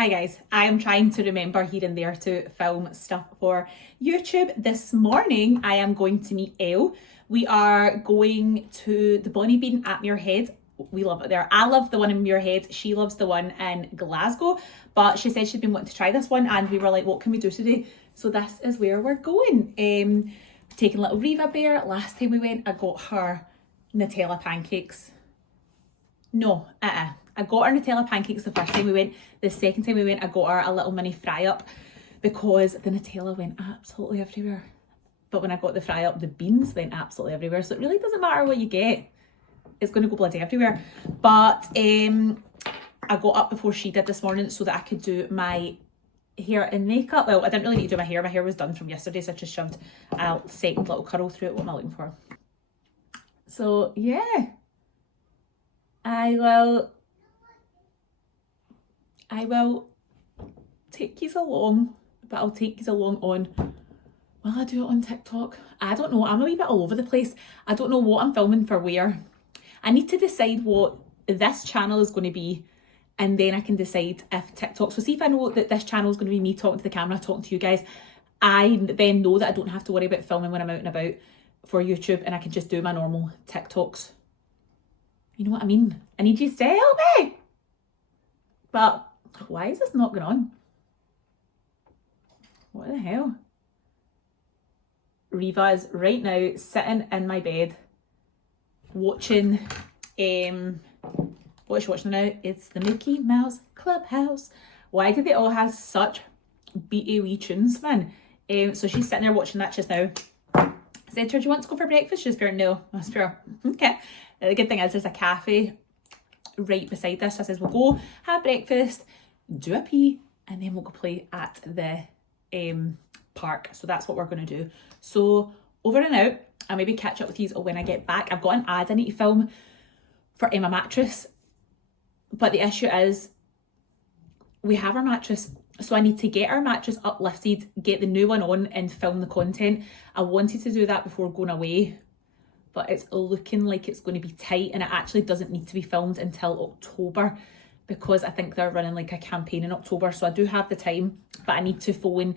Hi guys, I am trying to remember here and there to film stuff for YouTube. This morning I am going to meet Elle. We are going to the Bonnie Bean at Muirhead. We love it there. I love the one in Muirhead. She loves the one in Glasgow, but she said she'd been wanting to try this one and we were like, what can we do today? So this is where we're going. Taking little Riva Bear. Last time we went, I got her Nutella pancakes. No, I got her Nutella pancakes the first time we went. The second time we went, I got her a little mini fry up because the Nutella went absolutely everywhere. But when I got the fry up, the beans went absolutely everywhere. So it really doesn't matter what you get. It's going to go bloody everywhere. But I got up before she did this morning so that I could do my hair and makeup. Well, I didn't really need to do my hair. My hair was done from yesterday, so I just shoved a second little curl through it. What am I looking for? So, yeah. I will take you along, but I'll take you along on, will I do it on TikTok? I don't know, I'm a wee bit all over the place. I don't know what I'm filming for where. I need to decide what this channel is going to be and then I can decide if TikTok, so see if I know that this channel is going to be me talking to the camera, talking to you guys, I then know that I don't have to worry about filming when I'm out and about for YouTube and I can just do my normal TikToks. You know what I mean? I need you to help me. But why is this not going on? What the hell? Riva is right now sitting in my bed watching, what is she watching now? It's the Mickey Mouse Clubhouse. Why do they all have such beaty wee tunes, man? So she's sitting there watching that just now. I said to her, do you want to go for breakfast? She's going, no. I was pure, okay. The good thing is there's a cafe right beside this. So I says, we'll go have breakfast, do a pee, and then we'll go play at the park. So that's what we're going to do. So over and out, I'll maybe catch up with you when I get back. I've got an ad I need to film for Emma Mattress. But the issue is we have our mattress. So I need to get our mattress uplifted, get the new one on and film the content. I wanted to do that before going away, but it's looking like it's going to be tight and it actually doesn't need to be filmed until October because I think they're running like a campaign in October. So I do have the time, but I need to phone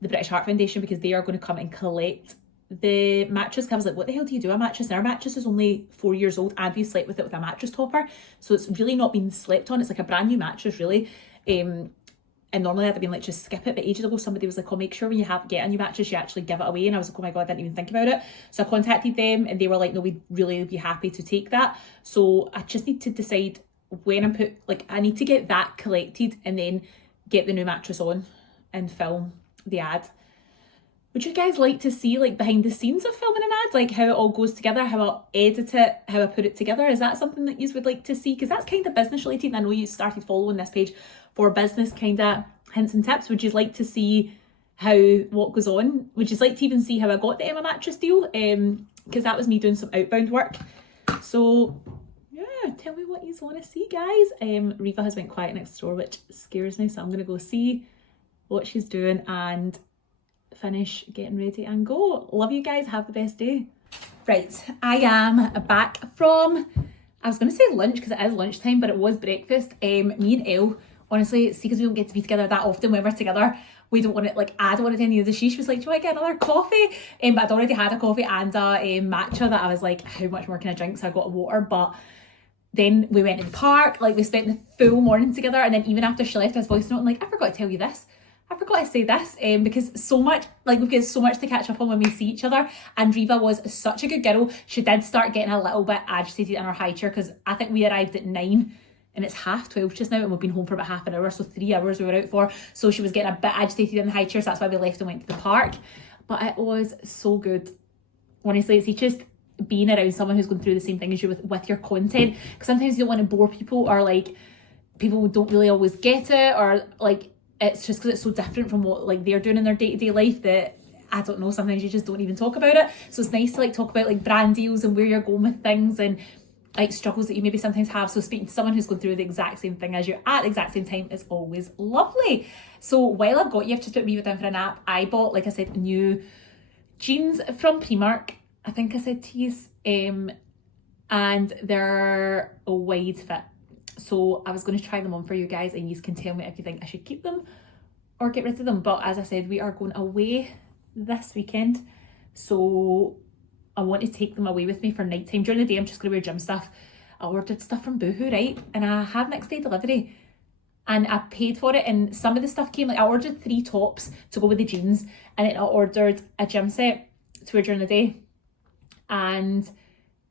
the British Heart Foundation because they are going to come and collect the mattress. I was like, what the hell do you do a mattress? And our mattress is only 4 years old and we slept with it with a mattress topper. So it's really not been slept on. It's like a brand new mattress really. And normally I'd have been like, just skip it. But ages ago, somebody was like, oh, make sure when you get a new mattress, you actually give it away. And I was like, oh my God, I didn't even think about it. So I contacted them and they were like, no, we'd really be happy to take that. So I just need to decide when I need to get that collected and then get the new mattress on and film the ad. Would you guys like to see like behind the scenes of filming an ad? Like how it all goes together, how I edit it, how I put it together? Is that something that you would like to see? Because that's kind of business related. And I know you started following this page for business kind of hints and tips. Would you like to see what goes on? Would you like to even see how I got the Emma Mattress deal? Because that was me doing some outbound work. So yeah, tell me what you want to see, guys. Riva has went quiet next door, which scares me. So I'm going to go see what she's doing and finish getting ready and go. Love you guys. Have the best day. Right, I am back from, I was going to say lunch because it is lunchtime, but it was breakfast. Me and Elle, honestly, see, because we don't get to be together that often when we're together, we don't want it, like, I don't want it any of the she was like, do you want to get another coffee? But I'd already had a coffee and a matcha that I was like, how much more can I drink? So I got a water, but then we went to the park, like we spent the full morning together, and then even after she left, I was voice note, I'm like, I forgot to tell you this. I forgot to say this because so much, like we've got so much to catch up on when we see each other. And Riva was such a good girl. She did start getting a little bit agitated in her high chair because I think we arrived at 9 and it's 12:30 just now and we've been home for about half an hour. So 3 hours we were out for. So she was getting a bit agitated in the high chair. So that's why we left and went to the park. But it was so good. Honestly, it's just being around someone who's going through the same thing as you with your content. Because sometimes you don't want to bore people or like people don't really always get it or like, it's just because it's so different from what like they're doing in their day-to-day life that I don't know, sometimes you just don't even talk about it. So it's nice to like talk about like brand deals and where you're going with things and like struggles that you maybe sometimes have. So speaking to someone who's going through the exact same thing as you at the exact same time is always lovely. So while I've got you, I've just put Riva down for a nap. I bought, like I said, new jeans from Primark. I think I said to you, and they're a wide fit. So I was going to try them on for you guys, and you can tell me if you think I should keep them or get rid of them. But as I said, we are going away this weekend, so I want to take them away with me for night time. During the day I'm just going to wear gym stuff. I ordered stuff from Boohoo, right, and I have next day delivery, and I paid for it, and some of the stuff came, like I ordered 3 tops to go with the jeans, and then I ordered a gym set to wear during the day, and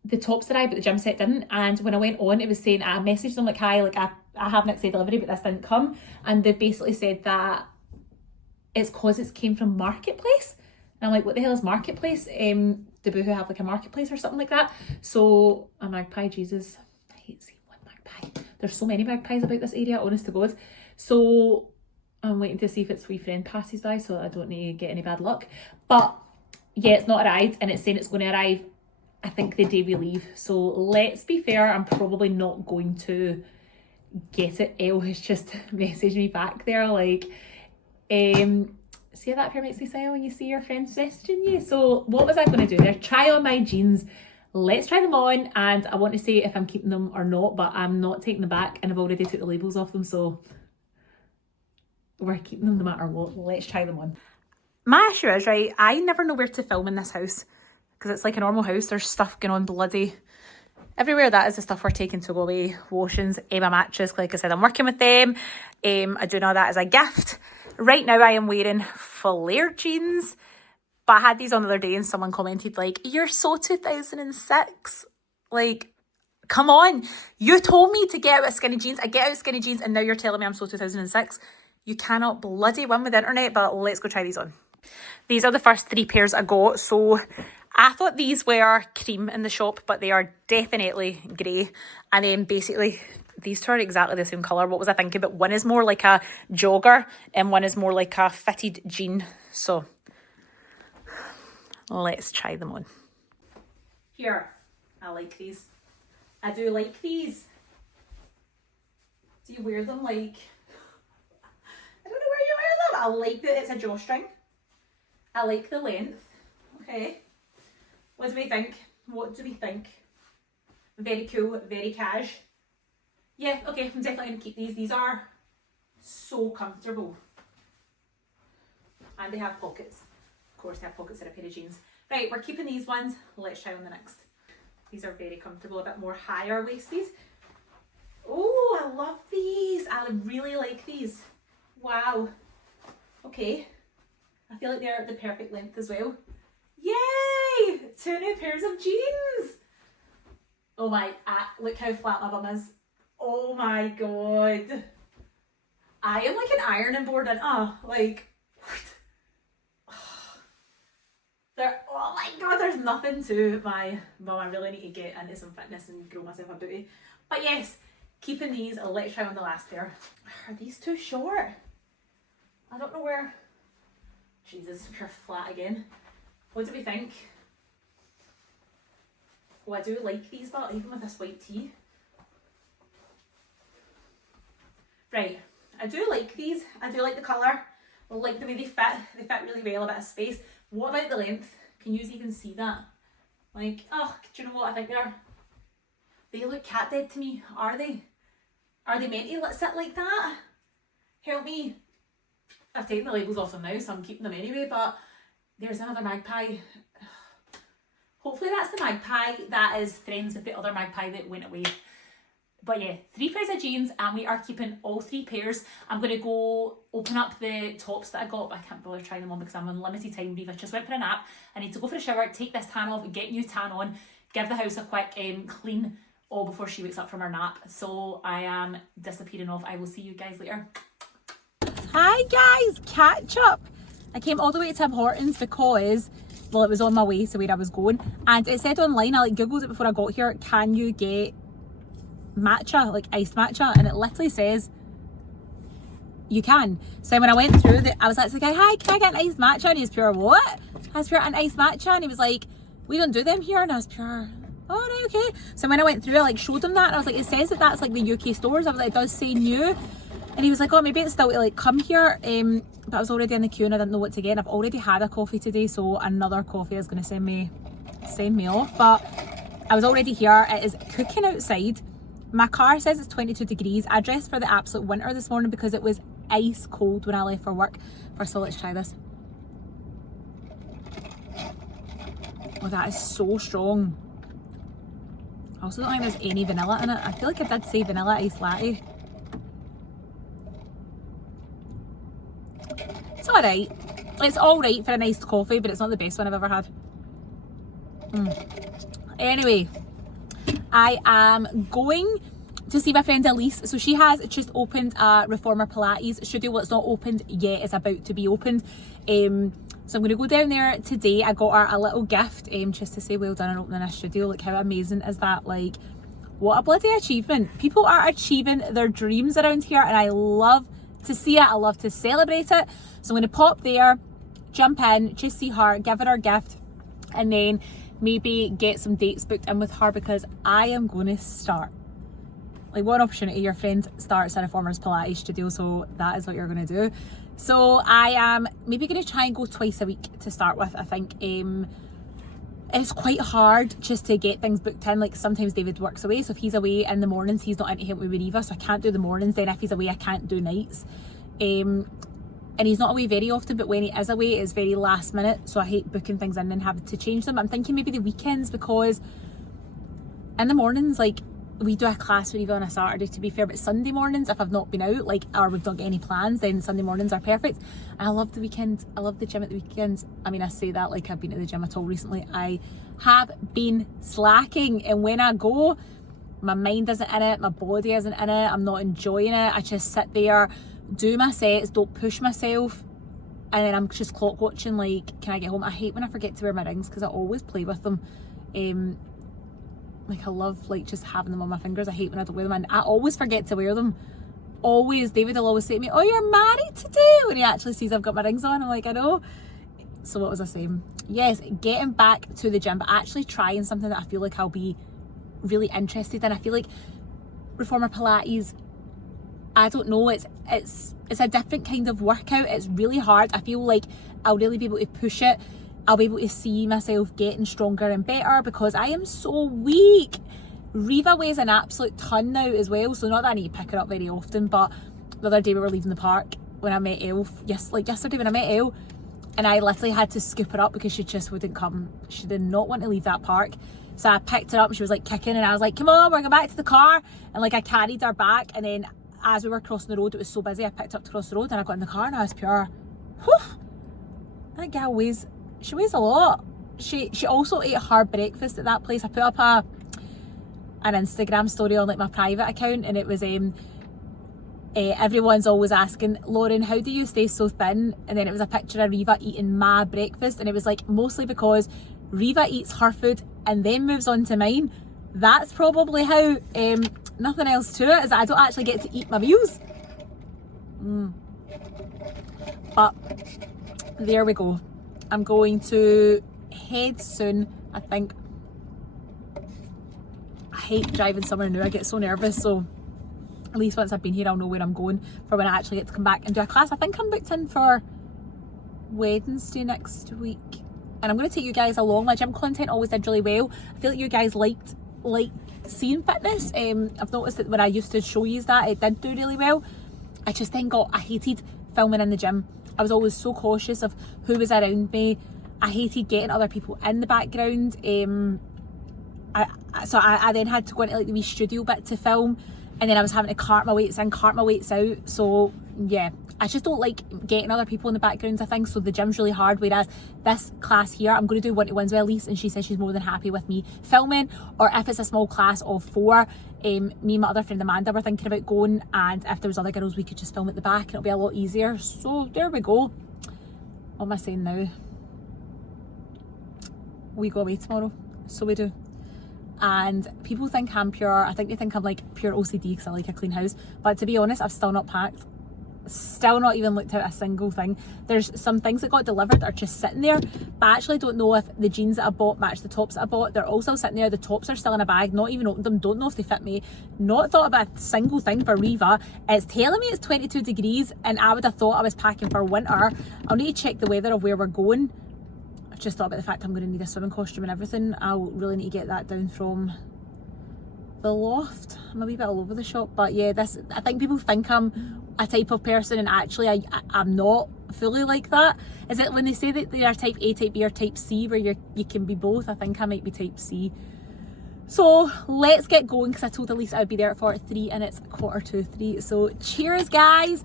the tops arrived but the gym set didn't. And when I went on, it was saying, I messaged them like, hi, like I have next day delivery but this didn't come, and they basically said that it's because it came from Marketplace. And I'm like, what the hell is Marketplace? Do Boohoo have like a marketplace or something like that? So a magpie, Jesus, I hate seeing one magpie. There's so many magpies about this area, honest to God. So I'm waiting to see if its wee friend passes by so I don't need to get any bad luck. But yeah, it's not arrived, and it's saying it's going to arrive, I think, the day we leave. So let's be fair, I'm probably not going to get it. Elle has just messaged me back there like, see how that pair makes me smile when you see your friends messaging you? So what was I going to do there? Try on my jeans. Let's try them on, and I want to say if I'm keeping them or not, but I'm not taking them back, and I've already took the labels off them, so we're keeping them no matter what. Let's try them on. My issue is, right, I never know where to film in this house because it's like a normal house. There's stuff going on bloody everywhere. That is the stuff we're taking to go away. Washings, my matches, like I said, I'm working with them. I do know that as a gift. Right now I am wearing flared jeans, but I had these on the other day and someone commented like, you're so 2006. Like, come on. You told me to get out of skinny jeans. I get out of skinny jeans and now you're telling me I'm so 2006. You cannot bloody win with the internet, but let's go try these on. These are the first 3 pairs I got. So I thought these were cream in the shop, but they are definitely grey. And then basically these two are exactly the same colour. What was I thinking? But one is more like a jogger and one is more like a fitted jean. So let's try them on. Here, I like these. I do like these. Do you wear them like... I don't know where you wear them. I like that it's a drawstring. I like the length. Okay. What do we think? What do we think? Very cool, very cash. Yeah, okay, I'm definitely going to keep these. These are so comfortable. And they have pockets. Of course, they have pockets in a pair of jeans. Right, we're keeping these ones. Let's try on the next. These are very comfortable, a bit more higher waisted. Oh, I love these. I really like these. Wow. Okay. I feel like they're the perfect length as well. Yay! 2 new pairs of jeans. Oh my, look how flat my bum is. Oh my God. I am like an ironing board and like, oh my God, there's nothing to my bum. I really need to get into some fitness and grow myself a booty. But yes, keeping these. Let's try on the last pair. Are these too short? I don't know where. Jesus, you're flat again. What do we think? Oh, I do like these, but even with this white tee. Right, I do like these. I do like the colour. I like the way they fit. They fit really well, a bit of space. What about the length? Can you even see that? Like, oh, do you know what? I think they look cat dead to me. Are they? Are they meant to sit like that? Help me. I've taken the labels off them now, so I'm keeping them anyway, but there's another magpie. Hopefully that's the magpie that is friends with the other magpie that went away. But yeah, 3 pairs of jeans, and we are keeping all 3 pairs. I'm going to go open up the tops that I got, but I can't bother trying them on because I'm on limited time leave. I just went for a nap. I need to go for a shower, take this tan off, get new tan on, give the house a quick clean all before she wakes up from her nap. So I am disappearing off. I will see you guys later. Hi guys, catch up. I came all the way to Tim Hortons because, well, it was on my way to where I was going, and it said online, I googled it before I got here, can you get matcha, like iced matcha, and it literally says you can. So when I went through I was like to the guy, hi, can I get an iced matcha? And he was pure, what? I was pure, an iced matcha? And he was like, we don't do them here. And I was pure, oh right, okay. So when I went through, I like showed him that, and I was like, it says that that's like the UK stores. I was like, it does say new. And he was like, oh, maybe it's still to like come here, but I was already in the queue and I didn't know what to get, and I've already had a coffee today, so another coffee is going to send me off. But I was already here. It is cooking outside, My car says it's 22 degrees. I dressed for the absolute winter this morning because it was ice cold when I left for work. First of all, let's try this. Oh, that is so strong. I also don't think there's any vanilla in it. I feel like I did say vanilla iced latte. It's alright. It's alright for an iced coffee, but it's not the best one I've ever had. Anyway, I am going to see my friend Elise. So she has just opened a Reformer Pilates studio. Well, it's not opened yet, it's about to be opened. So I'm going to go down there today. I got her a little gift just to say well done on opening a studio. Like, how amazing is that? Like, what a bloody achievement. People are achieving their dreams around here, and I love to see it. I love to celebrate it. So I'm going to pop there, jump in, just see her, give her gift, and then maybe get some dates booked in with her, because I am going to start. Like, what an opportunity. Your friend starts a Reformer's Pilates studio, so that is what you're going to do. So I am maybe going to try and go twice a week to start with. I think it's quite hard just to get things booked in. Like, sometimes David works away, so if he's away in the mornings, he's not in to help me with Eva, so I can't do the mornings. Then if he's away, I can't do nights. And he's not away very often, but when he is away, it's very last minute, so I hate booking things in and having to change them. I'm thinking maybe the weekends, because in the mornings, like, we do a class with Eva on a Saturday, to be fair, but Sunday mornings, if I've not been out, like, or we've not got any plans, then Sunday mornings are perfect. And I love the weekends. I love the gym at the weekends. I mean, I say that like I've been to the gym at all recently. I have been slacking, and when I go, my mind isn't in it, my body isn't in it, I'm not enjoying it. I just sit there, do my sets, don't push myself, and then I'm just clock watching, like, can I get home? I hate when I forget to wear my rings, because I always play with them. Like, I love, like, just having them on my fingers. I hate when I don't wear them, and I always forget to wear them. Always. David will always say to me, oh, you're married today, when he actually sees I've got my rings on. I'm like, I know. So what was I saying? Yes, getting back to the gym, but actually trying something that I feel like I'll be really interested in. I feel like Reformer Pilates, I don't know, it's a different kind of workout. It's really hard. I feel like I'll really be able to push it. I'll be able to see myself getting stronger and better, because I am so weak. Riva weighs an absolute ton now as well, so not that I need to pick her up very often, but the other day we were leaving the park when I met Elle, yesterday when I met Elle, and I literally had to scoop her up because she just wouldn't come. She did not want to leave that park. So I picked her up and she was like kicking, and I was like, come on, we're going back to the car. And like, I carried her back, and then as we were crossing the road, it was so busy, I picked her up to cross the road, and I got in the car and I was pure, whew, that girl weighs, she weighs a lot. She also ate her breakfast at that place. I put up an Instagram story on like my private account, and it was everyone's always asking, Lauren, how do you stay so thin? And then it was a picture of Riva eating my breakfast, and it was like, mostly because Riva eats her food and then moves on to mine. That's probably how. Nothing else to it, is that I don't actually get to eat my meals. But there we go. I'm going to head soon, I think. I hate driving somewhere new. I get so nervous, so at least once I've been here, I'll know where I'm going for when I actually get to come back and do a class. I think I'm booked in for Wednesday next week, and I'm going to take you guys along. My gym content always did really well. I feel like you guys liked seeing fitness. I've noticed that when I used to show you that, it did do really well. I just then I hated filming in the gym. I was always so cautious of who was around me. I hated getting other people in the background. So I then had to go into like the wee studio bit to film, and then I was having to cart my weights in, cart my weights out. So yeah, I just don't like getting other people in the background, I think. So the gym's really hard, whereas this class here, I'm going to do one-to-ones with Elise, and she says she's more than happy with me filming. Or if it's a small class of 4, me and my other friend Amanda were thinking about going, and if there was other girls, we could just film at the back and it'll be a lot easier. So there we go. What am I saying now? We go away tomorrow, so we do. And people think I'm pure, I think they think I'm like pure OCD because I like a clean house, but to be honest, I've still not packed, still not even looked at a single thing. There's some things that got delivered that are just sitting there, but I actually don't know if the jeans that I bought match the tops that I bought. They're all still sitting there. The tops are still in a bag, not even opened them, don't know if they fit me, not thought about a single thing for Riva. It's telling me it's 22 degrees and I would have thought I was packing for winter. I'll need to check the weather of where we're going. I've just thought about the fact I'm going to need a swimming costume and everything. I'll really need to get that down from the loft. I'm a wee bit all over the shop, but yeah, this, I think people think I'm a type of person, and actually I'm not fully like that. Is it when they say that they are type A, type B, or type C, where you can be both? I think I might be type C. So let's get going, because I told Elise I would be there at 4:03 and it's 2:45. So cheers, guys.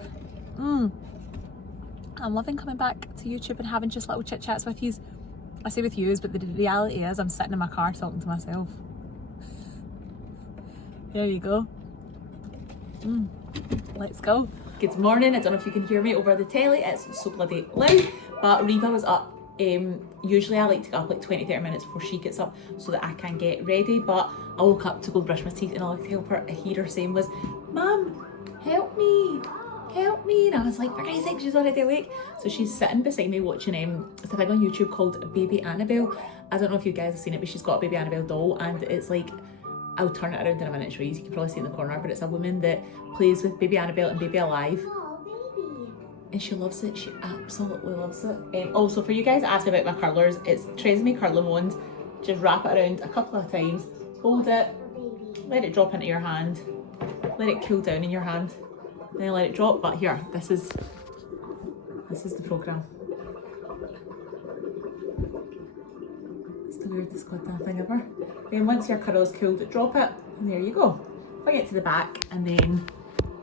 I'm loving coming back to YouTube and having just little chit chats with yous. I say with yous, but the reality is I'm sitting in my car talking to myself. There you go. Let's go. Good morning. I don't know if you can hear me over the telly. It's so bloody loud. But Reva was up. Usually I like to get up like 20-30 minutes before she gets up so that I can get ready. But I woke up to go brush my teeth, and all I could help her hear her saying was, "Mum, help me. Help me." And I was like, for God's sake, she's already awake. So she's sitting beside me watching it's a thing on YouTube called Baby Annabelle. I don't know if you guys have seen it, but she's got a Baby Annabelle doll, and it's like, I'll turn it around in a minute, show you. You can probably see it in the corner, but it's a woman that plays with Baby Annabelle and Baby Alive. And she loves it. She absolutely loves it. Also, for you guys that asked me about my curlers, it's Tresemme Curler Wand. Just wrap it around a couple of times, hold it, let it drop into your hand, let it cool down in your hand, and then let it drop. But here, this is the programme. It's the weirdest goddamn thing ever. Then once your curl's cooled, drop it, and there you go. Bring it to the back and then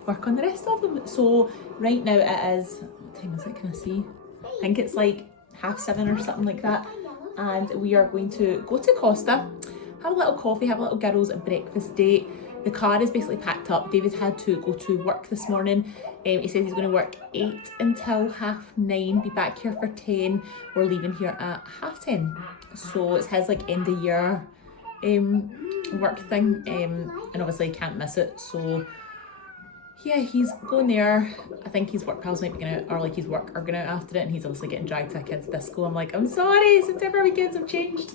work on the rest of them. So right now it is, what time is it, can I see? I think it's like 7:30 or something like that. And we are going to go to Costa, have a little coffee, have a little girls' breakfast date. The car is basically packed up. David had to go to work this morning. He says he's going to work 8 until 9:30, be back here for 10. We're leaving here at 10:30. So it's his like end of year work thing, and obviously can't miss it. So yeah, he's going there. I think his work pals might be going out, or like his work are going out after it, and he's obviously getting dragged to a kids' disco. I'm like, I'm sorry, September weekends have changed.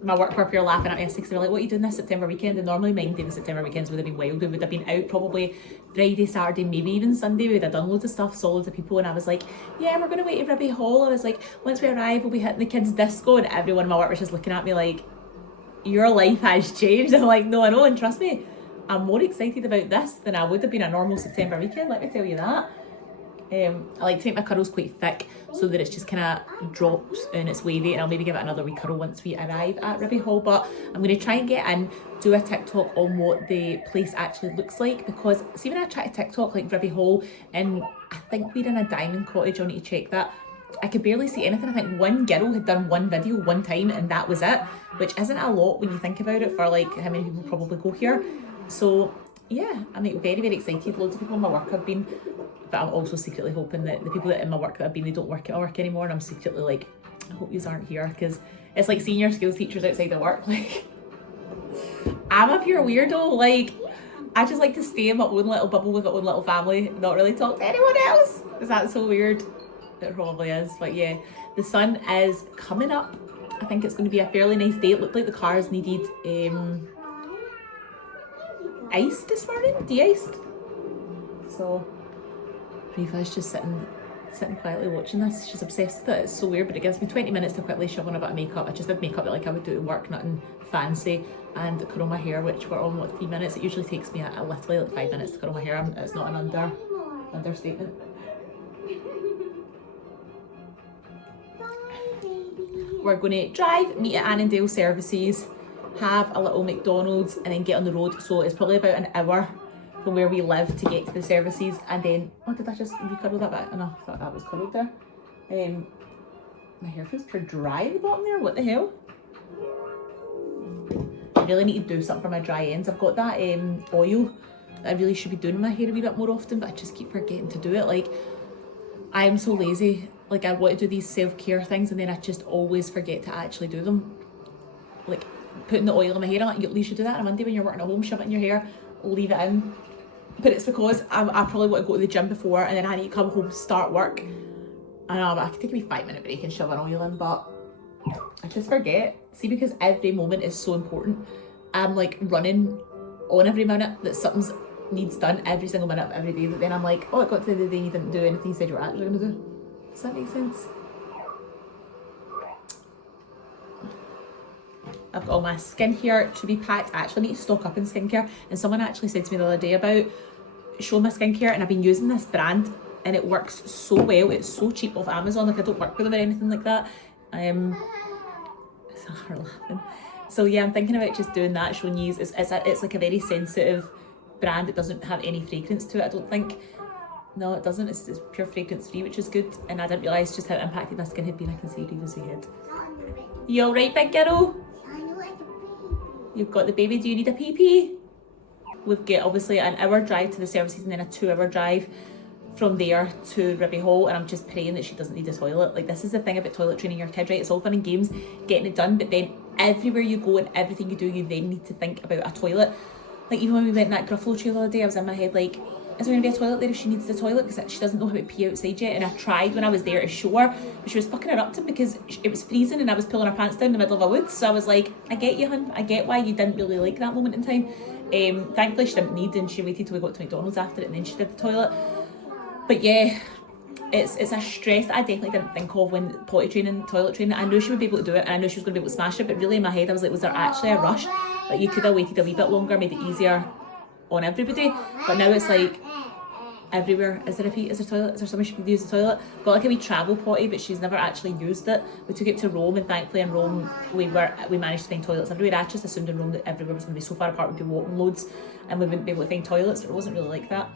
My work group are laughing at me. They're like, what are you doing this September weekend? And normally mine doing September weekends would have been wild. We would have been out probably Friday, Saturday, maybe even Sunday. We would have done loads of stuff, saw loads of people, and I was like, yeah, we're going to wait at Ribby Hall. I was like, once we arrive, we'll be hitting the kids' disco, and everyone in my work was just looking at me like, your life has changed. I'm like, no, I know, and trust me, I'm more excited about this than I would have been a normal September weekend, let me tell you that. I like to make my curls quite thick so that it's just kind of drops and it's wavy, and I'll maybe give it another wee curl once we arrive at Ribby Hall. But I'm going to try and get in, do a TikTok on what the place actually looks like, because see, when I try to TikTok like Ribby Hall, and I think we're in a diamond cottage, I'll need to check that, I could barely see anything. I think one girl had done one video one time and that was it, which isn't a lot when you think about it for like how many people probably go here. So yeah, I'm like very, very excited. Loads of people in my work have been, but I'm also secretly hoping that the people that in my work that have been, they don't work at my work anymore, and I'm secretly like, I hope yous aren't here, because it's like senior skills teachers outside of work. Like, I'm a pure weirdo. Like, I just like to stay in my own little bubble with my own little family, not really talk to anyone else. Is that so weird? It probably is. But yeah, the sun is coming up. I think it's going to be a fairly nice day. It looked like the cars needed ice this morning, de-iced. So Reva's just sitting quietly watching this. She's obsessed with it. It's so weird, but it gives me 20 minutes to quickly shove on a bit of makeup. I just did makeup that like I would do at work, nothing fancy, and curl my hair, which we're on what, 3 minutes. It usually takes me a literally like 5 minutes to curl my hair. It's not an understatement. We're going to drive, meet at Annandale Services, have a little McDonald's, and then get on the road. So it's probably about an hour from where we live to get to the services, and then, oh, did I just recurl that bit? Oh, no, I thought that was curled there. My hair feels pretty dry at the bottom there. What the hell? I really need to do something for my dry ends. I've got that oil that I really should be doing in my hair a wee bit more often, but I just keep forgetting to do it. Like, I am so lazy. Like, I want to do these self-care things, and then I just always forget to actually do them. Like, putting the oil in my hair, I'm like, you should do that on a Monday when you're working at home, shove it in your hair, leave it in. But it's because I probably want to go to the gym before, and then I need to come home, start work. I know, but I could take a wee 5-minute break and shove an oil in, but I just forget. See, because every moment is so important. I'm like running on every minute that something needs done every single minute of every day, but then I'm like, oh, it got to the day you didn't do anything you said you were actually going to do. Does that make sense? I've got all my skincare to be packed. I actually need to stock up in skincare. And someone actually said to me the other day about show my skincare, and I've been using this brand and it works so well. It's so cheap off Amazon. Like I don't work with them or anything like that. It's her laughing. So yeah, I'm thinking about just doing that, showing you. It's like a very sensitive brand. It doesn't have any fragrance to it, I don't think. No, it doesn't. It's pure fragrance free, which is good. And I didn't realise just how impacted my skin had been. I can see it as we head. You alright, big girl? You've got the baby. Do you need a pee-pee? We've got obviously an hour drive to the services and then a 2-hour drive from there to Ribby Hall, and I'm just praying that she doesn't need a toilet. Like, this is the thing about toilet training your kid, right? It's all fun and games getting it done, but then everywhere you go and everything you do, you then need to think about a toilet. Like, even when we went in that Gruffalo trail the other day, I was in my head like, is there going to be a toilet there if she needs the toilet? Because she doesn't know how to pee outside yet. And I tried when I was there to show her, but she was fucking her up to because it was freezing and I was pulling her pants down in the middle of a woods. So I was like, I get you, hun. I get why you didn't really like that moment in time. Thankfully she didn't need, and she waited till we got to McDonald's after it and then she did the toilet. But yeah, it's a stress that I definitely didn't think of when potty training, toilet training. I knew she would be able to do it and I knew she was going to be able to smash it, but really in my head I was like, was there actually a rush? Like, you could have waited a wee bit longer, made it easier on everybody. But now it's like, everywhere. Is there a pee? Is there a toilet? Is there somewhere she can use the toilet? Got like a wee travel potty, but she's never actually used it. We took it to Rome, and thankfully in Rome we managed to find toilets everywhere. I just assumed in Rome that everywhere was going to be so far apart we'd be walking loads and we wouldn't be able to find toilets, but it wasn't really like that.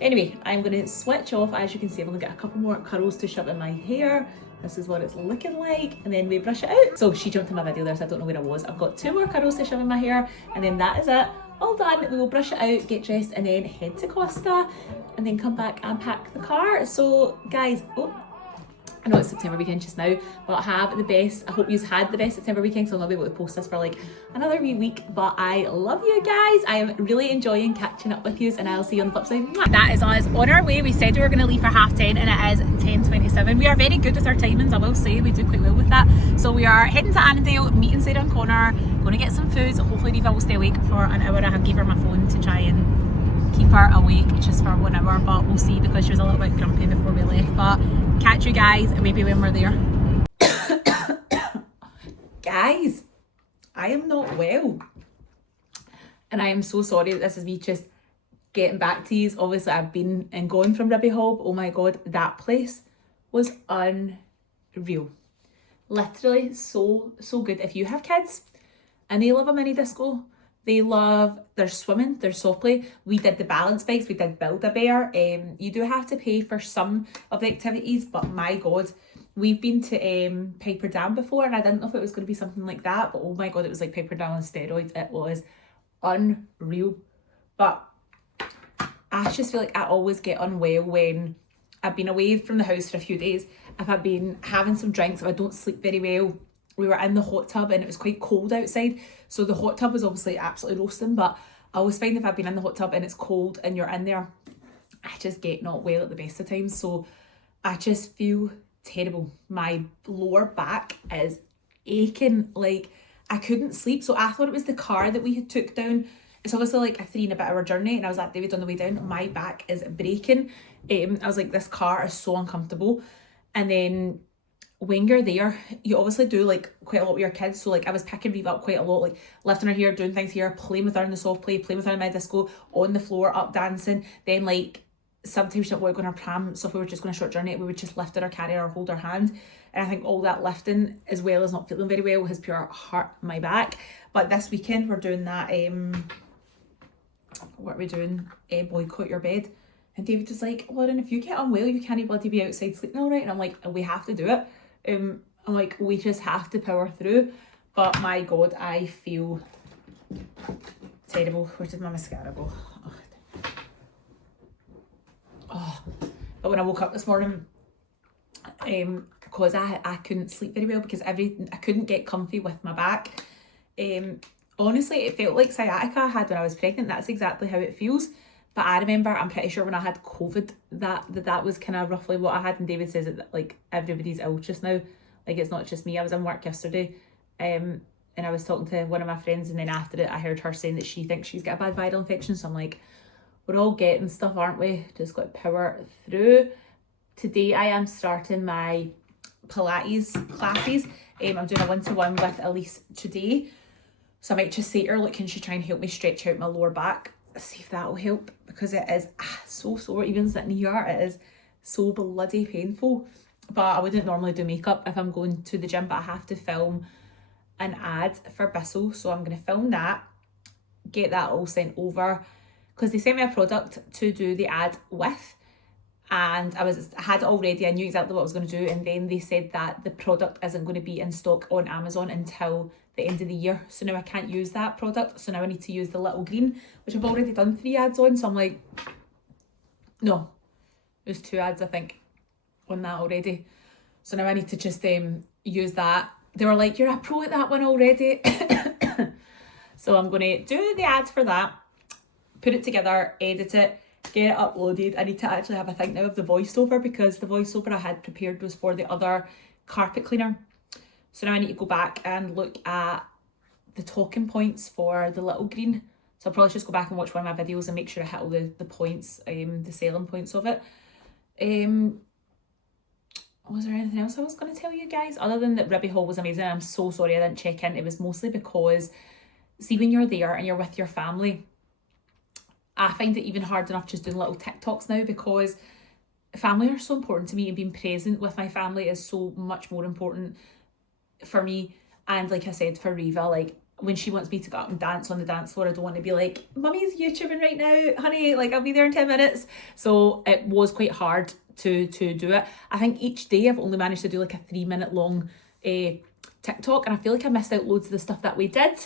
Anyway, I'm going to switch off. As you can see, I'm going to get a couple more curls to shove in my hair. This is what it's looking like, and then we brush it out. So she jumped in my video there, so I don't know where I was. I've got 2 more curls to shove in my hair, and then that is it. All done. We will brush it out, get dressed, and then head to Costa, and then come back and pack the car. So guys, I know it's September weekend just now, but have the best. I hope you've had the best September weekend, so I'll not be able to post this for like another wee week, but I love you guys. I am really enjoying catching up with you, and I'll see you on the flip side. That is us on our way. We said we were going to leave for 10:30 and it is 10:27. We are very good with our timings, I will say. We do quite well with that. So we are heading to Annandale, meeting Sarah and Connor, going to get some food. So hopefully Reva will stay awake for an hour. I gave her my phone to try and keep her awake just for 1 hour, but we'll see because she was a little bit grumpy before we left. But catch you guys maybe when we're there. Guys, I am not well, and I am so sorry that this is me just getting back to you. Obviously I've been and gone from Ribby Hall. Oh my god, that place was unreal. Literally so good. If you have kids and they love a mini disco, they love their swimming, their soft play. We did the balance bikes, we did Build-A-Bear. You do have to pay for some of the activities, but my god, we've been to Piper Dam before, and I didn't know if it was going to be something like that, but oh my god, it was like Piper Dam on steroids. It was unreal. But I just feel like I always get unwell when I've been away from the house for a few days. If I've been having some drinks, if I don't sleep very well. We were in the hot tub and it was quite cold outside, so the hot tub was obviously absolutely roasting, but I always find if I've been in the hot tub and it's cold and you're in there, I just get not well at the best of times. So I just feel terrible. My lower back is aching, like I couldn't sleep. So I thought it was the car that we had took down. It's obviously like a 3.5 hour journey, and I was at David on the way down. My back is breaking. I was like, this car is so uncomfortable. And then when you're there, you obviously do like quite a lot with your kids. So like I was picking Reva up quite a lot, like lifting her here, doing things here, playing with her in the soft play, playing with her in my disco, on the floor, up dancing. Then like sometimes she didn't want to go on her pram, so if we were just going a short journey, we would just lift her or carry her or hold her hand. And I think all that lifting, as well as not feeling very well, has pure hurt my back. But this weekend we're doing that, what are we doing? Boycott your bed. And David was like, Lauren, if you get unwell, you can't bloody be outside sleeping all right. And I'm like, we have to do it. I'm like, we just have to power through. But my god, I feel terrible. Where did my mascara go? But when I woke up this morning, because I couldn't sleep very well because I couldn't get comfy with my back. Honestly, it felt like sciatica I had when I was pregnant. That's exactly how it feels. But I remember, I'm pretty sure when I had COVID, that was kind of roughly what I had. And David says that like everybody's ill just now. Like it's not just me. I was in work yesterday, and I was talking to one of my friends, and then after it, I heard her saying that she thinks she's got a bad viral infection. So I'm like, we're all getting stuff, aren't we? Just got to power through. Today I am starting my Pilates classes. I'm doing a 1-to-1 with Elise today. So I might just say to her, like, can she try and help me stretch out my lower back? See if that'll help, because it is so sore. Even sitting here, it is so bloody painful. But I wouldn't normally do makeup if I'm going to the gym, but I have to film an ad for Bissell, so I'm going to film that, get that all sent over, because they sent me a product to do the ad with, and I had it already. I knew exactly what I was going to do, and then they said that the product isn't going to be in stock on Amazon until the end of the year, so now I can't use that product. So now I need to use the Little Green, which I've already done 3 ads on. So I'm like, no, there's 2 ads I think on that already, so now I need to just use that. They were like, you're a pro at that one already. So I'm going to do the ads for that, put it together, edit it, get it uploaded. I need to actually have a think now of the voiceover, because the voiceover I had prepared was for the other carpet cleaner. So now I need to go back and look at the talking points for the Little Green. So I'll probably just go back and watch one of my videos and make sure I hit all the points, the selling points of it. Was there anything else I was going to tell you guys? Other than that Ribby Hall was amazing. I'm so sorry I didn't check in. It was mostly because, see, when you're there and you're with your family, I find it even hard enough just doing little TikToks now, because family are so important to me, and being present with my family is so much more important for me. And like I said, for Riva, like when she wants me to go up and dance on the dance floor, I don't want to be like, Mummy's YouTubing right now, honey, like I'll be there in 10 minutes. So it was quite hard to do it. I think each day I've only managed to do like a 3-minute long TikTok, and I feel like I missed out loads of the stuff that we did,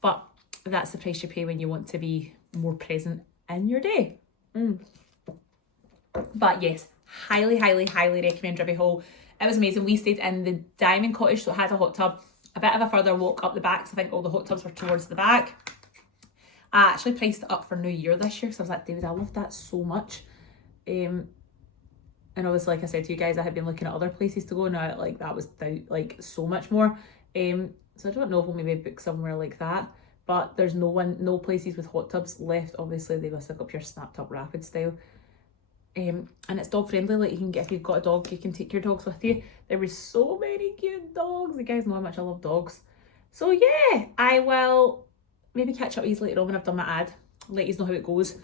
but that's the price you pay when you want to be more present in your day. But yes, highly recommend Ribby Hall. It was amazing. We stayed in the Diamond Cottage, so it had a hot tub, a bit of a further walk up the back, so I think all the hot tubs were towards the back. I actually priced it up for New Year this year, so I was like, David, I love that so much. And obviously, like I said to you guys, I had been looking at other places to go, now like that was like so much more. So I don't know if we'll maybe book somewhere like that, but there's no places with hot tubs left. Obviously they will stick up your snapped up rapid style. And it's dog friendly, like you can get, if you've got a dog, you can take your dogs with you. There were so many cute dogs. You guys know how much I love dogs. So yeah, I will maybe catch up with you later on when I've done my ad, let you know how it goes.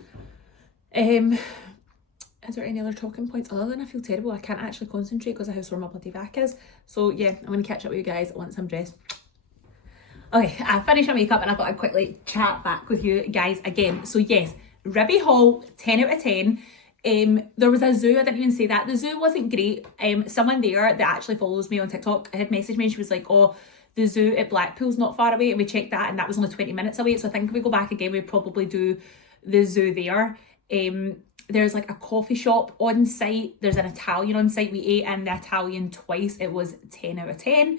Is there any other talking points other than I feel terrible? I can't actually concentrate because of how sore my bloody back is. So yeah, I'm going to catch up with you guys once I'm dressed. Okay, I finished my makeup and I thought I'd quickly chat back with you guys again. So yes, Ribby Hall, 10 out of 10. There was a zoo, I didn't even say that. The zoo wasn't great. Someone there that actually follows me on TikTok had messaged me and she was like, oh, the zoo at Blackpool's not far away. And we checked that and that was only 20 minutes away. So I think if we go back again, we'd probably do the zoo there. There's like a coffee shop on site. There's an Italian on site. We ate in the Italian twice. It was 10 out of 10.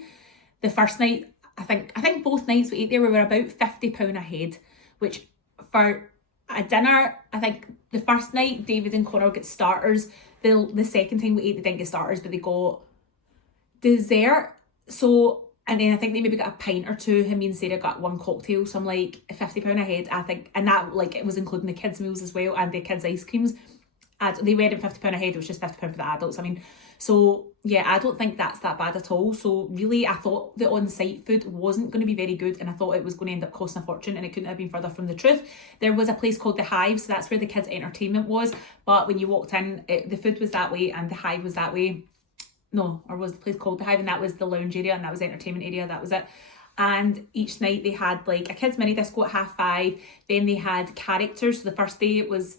The first night, I think both nights we ate there, we were about £50 ahead, which for a dinner, I think the first night David and Connor got starters. The second time we ate, they didn't get starters, but they got dessert. So, and then I think they maybe got a pint or two. Him and Sarah got one cocktail. So I'm like, £50 ahead, I think. And that, like, it was including the kids' meals as well and the kids' ice creams. They weren't £50 ahead, it was just £50 for the adults. I mean, so yeah, I don't think that's that bad at all. So really, I thought the on-site food wasn't going to be very good, and I thought it was going to end up costing a fortune, and it couldn't have been further from the truth. There was a place called The Hive, so that's where the kids' entertainment was. But when you walked in, the food was that way and The Hive was that way. No, or was the place called The Hive, and that was the lounge area and that was the entertainment area, that was it. And each night they had like a kids mini disco at 5:30. Then they had characters. So the first day it was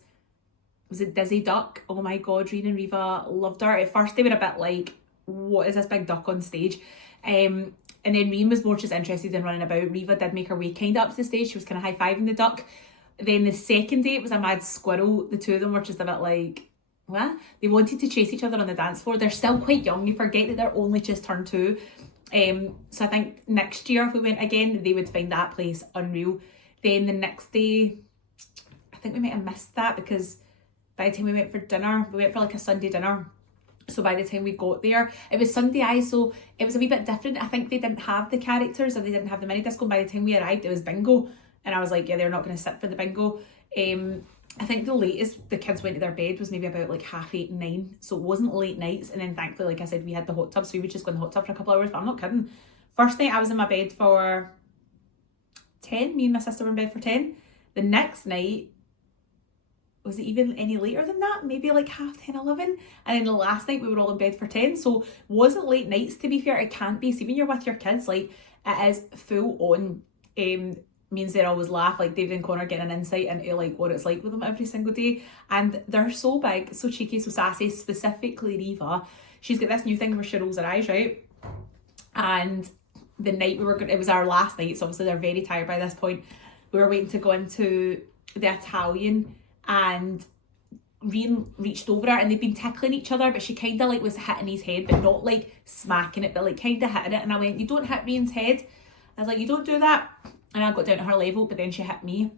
it Dizzy Duck? Oh my god, Reen and Riva loved her. At first they were a bit like, what is this big duck on stage? And then Reen was more just interested in running about. Riva did make her way kind of up to the stage. She was kind of high-fiving the duck. Then the second day it was a mad squirrel. The two of them were just a bit like, what? They wanted to chase each other on the dance floor. They're still quite young. You forget that they're only just turned 2. So I think next year if we went again, they would find that place unreal. Then the next day, I think we might have missed that because by the time we went for dinner, we went for like a Sunday dinner. So by the time we got there, it was Sunday so it was a wee bit different. I think they didn't have the characters or they didn't have the mini disco. By the time we arrived, it was bingo. And I was like, yeah, they're not going to sit for the bingo. I think the latest the kids went to their bed was maybe about like 8:30, 9. So it wasn't late nights. And then thankfully, like I said, we had the hot tub. So we would just go in the hot tub for a couple of hours. But I'm not kidding. First night I was in my bed for 10. Me and my sister were in bed for 10. The next night, was it even any later than that? Maybe like 10:30, 11. And then the last night we were all in bed for 10. So wasn't late nights, to be fair. It can't be. See, when you're with your kids, like it is full on. Means they always laugh, like David and Connor getting an insight into like what it's like with them every single day. And they're so big, so cheeky, so sassy. Specifically Riva, she's got this new thing where she rolls her eyes, right? And the night we were going, it was our last night, so obviously they're very tired by this point. We were waiting to go into the Italian, and Rian reached over her and they'd been tickling each other, but she kind of like was hitting his head, but not like smacking it, but like kind of hitting it. And I went, you don't hit Rian's head. I was like, you don't do that. And I got down to her level, but then she hit me.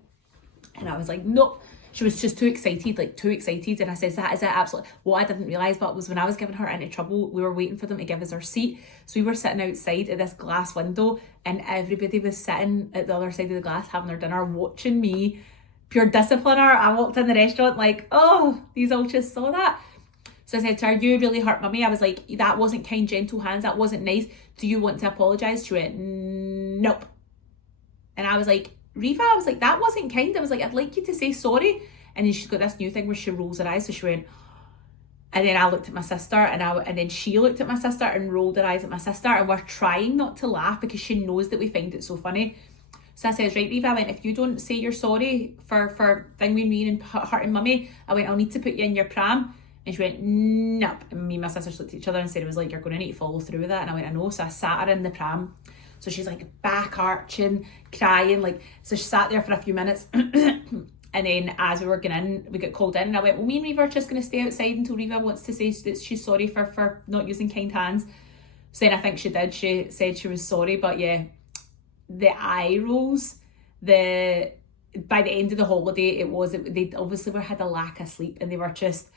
And I was like, nope. She was just too excited, like too excited. And I said, that is it, absolutely. What I didn't realise, but was when I was giving her into trouble, we were waiting for them to give us our seat. So we were sitting outside at this glass window, and everybody was sitting at the other side of the glass having their dinner, watching me. Pure discipliner. I walked in the restaurant like, oh, these all just saw that. So I said to her, you really hurt mummy. I was like, that wasn't kind, gentle hands. That wasn't nice. Do you want to apologise? She went, nope. And I was like, Riva, I was like, that wasn't kind. I was like, I'd like you to say sorry. And then she's got this new thing where she rolls her eyes. So she went, and then I looked at my sister, and then she looked at my sister and rolled her eyes at my sister. And we're trying not to laugh because she knows that we find it so funny. So I says, right, Riva, I went, if you don't say you're sorry for thinging me and hurting mummy, I went, I'll need to put you in your pram. And she went, nope. And me and my sister looked at each other and said, it was like, you're going to need to follow through with that. And I went, I know. So I sat her in the pram. So she's like back arching, crying, like, so she sat there for a few minutes. And then as we were going in, we got called in, and I went, well, me and Riva are just going to stay outside until Riva wants to say that she's sorry for not using kind hands. So then I think she did. She said she was sorry, but yeah, the eye rolls, by the end of the holiday, they obviously had a lack of sleep, and they were just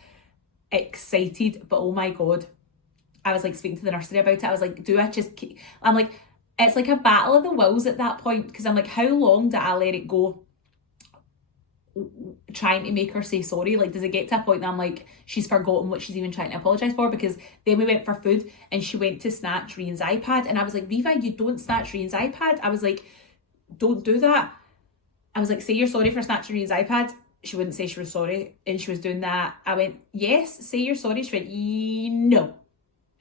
excited. But oh my God, I was like speaking to the nursery about it. I was like, I'm like, it's like a battle of the wills at that point, because I'm like, how long do I let it go trying to make her say sorry? Like, does it get to a point that I'm like, she's forgotten what she's even trying to apologise for? Because then we went for food and she went to snatch Rian's iPad, and I was like, Riva, you don't snatch Rian's iPad. I was like, don't do that. I was like, say you're sorry for snatching Rian's iPad. She wouldn't say she was sorry, and she was doing that. I went, yes, say you're sorry. She went, no.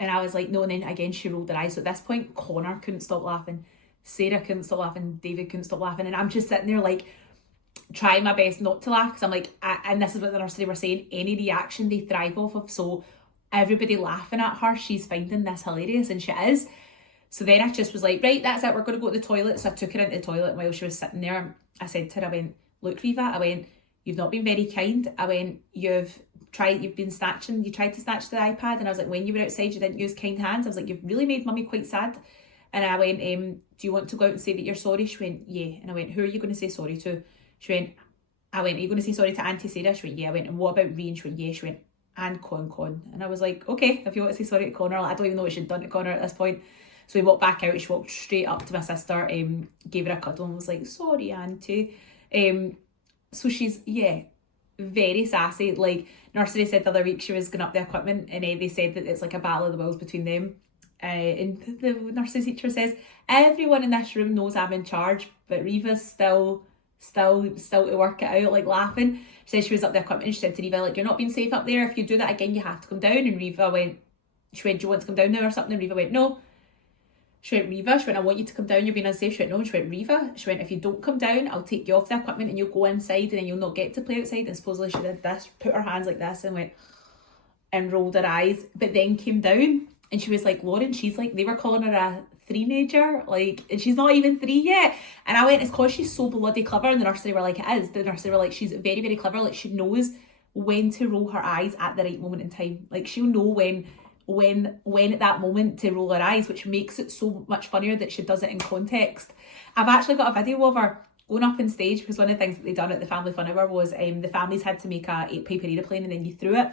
And I was like, no. And then again, she rolled her eyes. So at this point, Connor couldn't stop laughing. Sarah couldn't stop laughing. David couldn't stop laughing. And I'm just sitting there like, trying my best not to laugh. Because I'm like, and this is what the nursery were saying, any reaction they thrive off of. So everybody laughing at her, she's finding this hilarious, and she is. So then I just was like, right, that's it. We're going to go to the toilet. So I took her into the toilet while she was sitting there. I said to her, I went, look, Riva, I went, you've not been very kind. I went, you've been snatching, you tried to snatch the iPad, and I was like, when you were outside you didn't use kind hands. I was like, you've really made mummy quite sad. And I went, do you want to go out and say that you're sorry? She went, yeah. And I went, who are you going to say sorry to? She went, are you going to say sorry to Auntie Sarah? She went, yeah. I went, and what about Rian? She went, yeah. She went, and Con. And I was like, okay, if you want to say sorry to Connor. I don't even know what she'd done to Connor at this point. So we walked back out. She walked straight up to my sister, gave her a cuddle and was like, sorry, Auntie. So she's, yeah, very sassy. Like, nursery said the other week she was going up the equipment, and they said that it's like a battle of the wills between them. And the nursery teacher says, everyone in this room knows I'm in charge, but Riva's still to work it out, like laughing. She said she was up the equipment and she said to Riva, like, you're not being safe up there. If you do that again, you have to come down. And Riva went, she went, do you want to come down now or something? And Riva went, no. She went, Riva, she went, I want you to come down, you're being unsafe. She went, no. She went, Riva, she went, if you don't come down, I'll take you off the equipment and you'll go inside and then you'll not get to play outside. And supposedly she did this, put her hands like this and went, and rolled her eyes, but then came down. And she was like, Lauren, she's like, they were calling her a three-nager, like, and she's not even 3 yet. And I went, it's because she's so bloody clever. And the nursery were like, it is. The nursery were like, she's very, very clever. Like, she knows when to roll her eyes at the right moment in time. Like, she'll know when at that moment to roll her eyes, which makes it so much funnier that she does it in context. I've actually got a video of her going up on stage, because one of the things that they done at the Family Fun Hour was the families had to make a 8-paper aeroplane and then you threw it.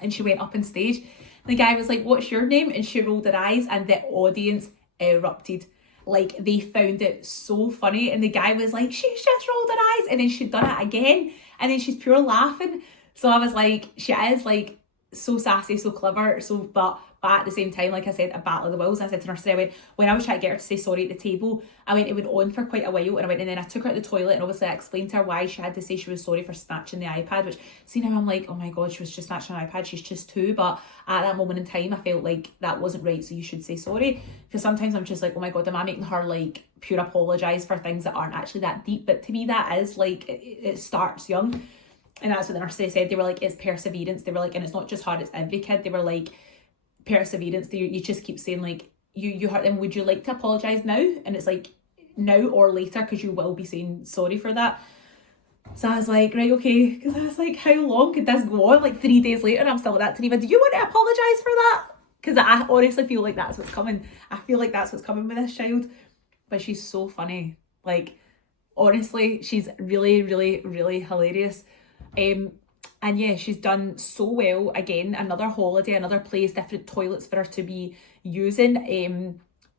And she went up on stage. The guy was like, what's your name? And she rolled her eyes and the audience erupted. Like, they found it so funny. And the guy was like, she's just rolled her eyes. And then she'd done it again. And then she's pure laughing. So I was like, she is like so sassy, so clever, but at the same time, like I said, a battle of the wills. I said to Nursery, I went, when I was trying to get her to say sorry at the table, I went, it went on for quite a while, and I went, and then I took her to the toilet, and obviously I explained to her why she had to say she was sorry for snatching the iPad, which, see, now I'm like, oh my god, she was just snatching an iPad, she's just 2, but at that moment in time, I felt like that wasn't right, so you should say sorry, because sometimes I'm just like, oh my god, am I making her, like, pure apologise for things that aren't actually that deep? But to me, that is, like, it starts young. And that's what the nursery said. They were like, it's perseverance. They were like, and it's not just her, it's every kid. They were like, perseverance. You just keep saying, like, you hurt them. Would you like to apologise now? And it's like, now or later, because you will be saying sorry for that. So I was like, right, okay. Because I was like, how long could this go on? Like 3 days later, and I'm still like that to Neva. Do you want to apologise for that? Because I honestly feel like that's what's coming. I feel like that's what's coming with this child. But she's so funny. Like, honestly, she's really, really, really hilarious. And yeah, she's done so well. Again, another holiday, another place, different toilets for her to be using.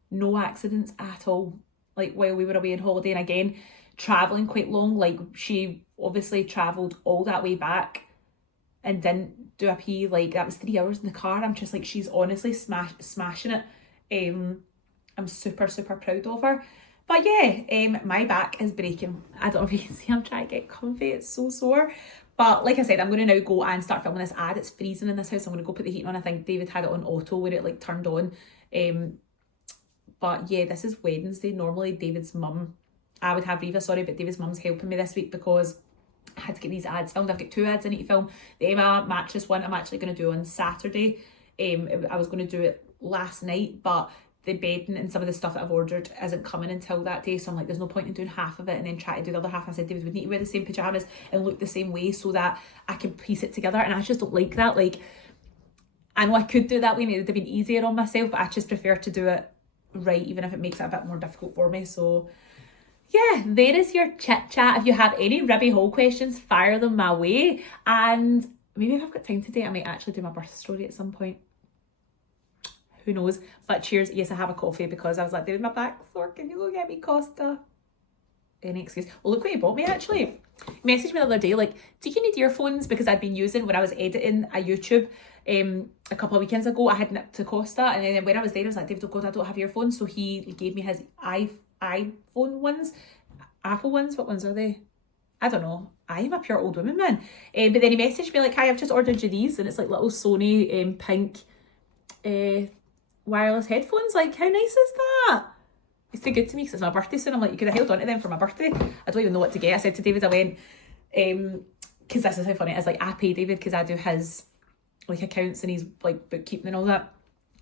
No accidents at all, like while we were away on holiday. And again, travelling quite long, like she obviously travelled all that way back and didn't do a pee. Like that was 3 hours in the car. I'm just like, she's honestly smashing it. I'm super, super proud of her. But yeah, my back is breaking. I don't know if you can see I'm trying to get comfy. It's so sore. But like I said, I'm going to now go and start filming this ad. It's freezing in this house. I'm going to go put the heating on. I think David had it on auto where it like turned on. But yeah, this is Wednesday. Normally David's mum, I would have Riva, sorry, but David's mum's helping me this week because I had to get these ads filmed. I've got 2 ads I need to film. The Emma mattress one I'm actually going to do on Saturday. I was going to do it last night, but the bedding and some of the stuff that I've ordered isn't coming until that day, so I'm like, there's no point in doing half of it and then try to do the other half. I said David would need to wear the same pyjamas and look the same way so that I can piece it together, and I just don't like that. Like, I know I could do it that way and it would have been easier on myself, but I just prefer to do it right, even if it makes it a bit more difficult for me. So yeah, there is your chit chat. If you have any ribby hole questions, fire them my way, and maybe if I've got time today I might actually do my birth story at some point. Who knows? But cheers. Yes, I have a coffee because I was like, David, my back's sore. Can you go get me Costa? Any excuse. Well, look what he bought me actually. He messaged me the other day like, do you need earphones? Because I'd been using, when I was editing a YouTube a couple of weekends ago, I had nipped to Costa, and then when I was there I was like, David, oh god, I don't have earphones. So he gave me his iPhone ones. Apple ones, what ones are they? I don't know. I am a pure old woman, man. But then he messaged me like, hi, I've just ordered you these, and it's like little Sony pink wireless headphones. Like, how nice is that? It's too good to me because it's my birthday soon. I'm like, you could have held on to them for my birthday. I don't even know what to get. I said to David, I went, because this is how funny it is, like I pay David because I do his like accounts and he's like bookkeeping and all that.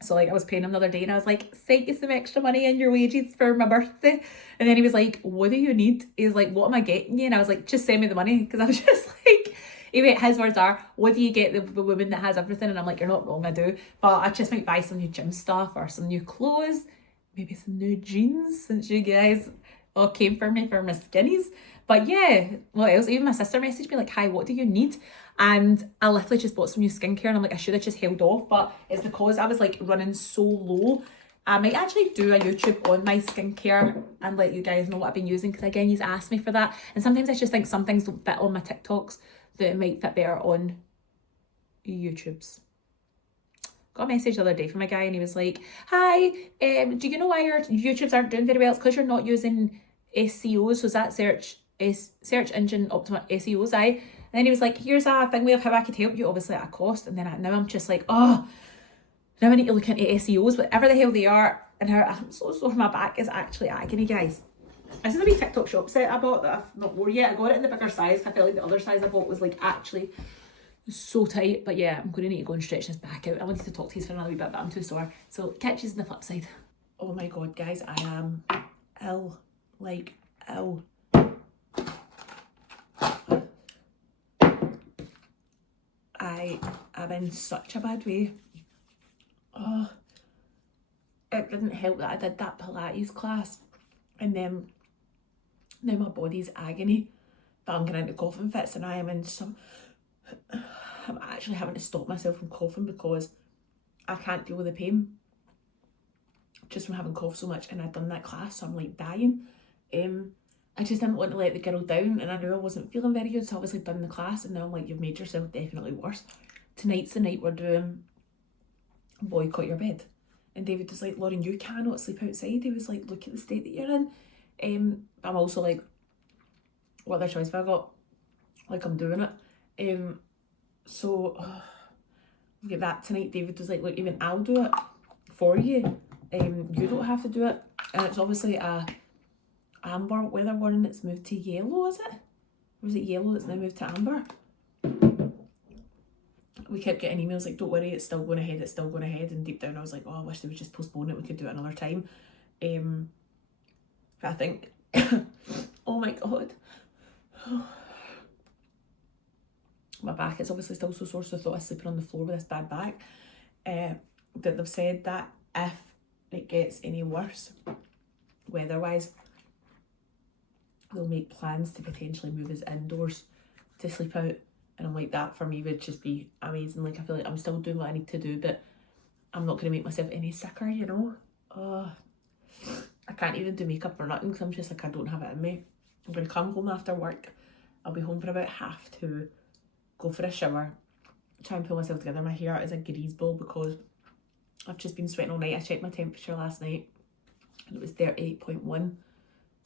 So like I was paying him the other day and I was like, send you some extra money in your wages for my birthday. And then he was like, what do you need? He was like, what am I getting you? And I was like, just send me the money. Because I was just like, his words are, what do you get the woman that has everything? And I'm like, you're not wrong, I do. But I just might buy some new gym stuff or some new clothes, maybe some new jeans, since you guys all came for me for my skinnies. But yeah, what else? Even my sister messaged me like, hi, what do you need? And I literally just bought some new skincare and I'm like, I should have just held off, but it's because I was like running so low. I might actually do a YouTube on my skincare and let you guys know what I've been using, because again, you've asked me for that. And sometimes I just think some things don't fit on my TikToks that it might fit better on YouTube's. Got a message the other day from a guy and he was like, hi, do you know why your YouTubes aren't doing very well? It's because you're not using SEOs. So is that search engine optimize SEOs, aye? And then he was like, here's a thing way of how I could help you, obviously at a cost. And then now I'm just like, oh, now I need to look into SEOs, whatever the hell they are. And I'm so sore, my back is actually agony, guys. This is a wee TikTok shop set I bought that I've not worn yet. I got it in the bigger size. I felt like the other size I bought was like actually so tight. But yeah, I'm going to need to go and stretch this back out. I wanted to talk to you for another wee bit, but I'm too sore. So catch you on the flip side. Oh my god, guys, I am ill. Like, ill. I am in such a bad way. Oh, it didn't help that I did that Pilates class and then now my body's agony, but I'm getting into coughing fits and I am in some, I'm actually having to stop myself from coughing because I can't deal with the pain just from having coughed so much, and I'd done that class so I'm like dying. I just didn't want to let the girl down, and I knew I wasn't feeling very good, so I obviously done the class, and now I'm like, you've made yourself definitely worse. tonight's the night we're doing Boycott Your Bed. And David was like, Lauren, you cannot sleep outside. He was like, look at the state that you're in. I'm also like, what other choice have I got? Like, I'm doing it. So we get that tonight. David was like, look, even I'll do it for you. You don't have to do it. And it's obviously a amber weather warning that's moved to yellow, is it? Or is it yellow that's now moved to amber? We kept getting emails like, don't worry, it's still going ahead, it's still going ahead. And deep down I was like, oh, I wish they would just postpone it, we could do it another time. But I think, oh my God. My back is obviously still so sore, so I thought I was sleeping on the floor with this bad back. That they've said that if it gets any worse, weather-wise, they'll make plans to potentially move us indoors to sleep out. And I'm like, that for me would just be amazing. Like, I feel like I'm still doing what I need to do, but I'm not going to make myself any sicker, you know? I can't even do makeup or nothing because I'm just like, I don't have it in me. I'm going to come home after work. I'll be home for about 2:30, go for a shower, try and pull myself together. My hair is a grease ball because I've just been sweating all night. I checked my temperature last night and it was 38.1.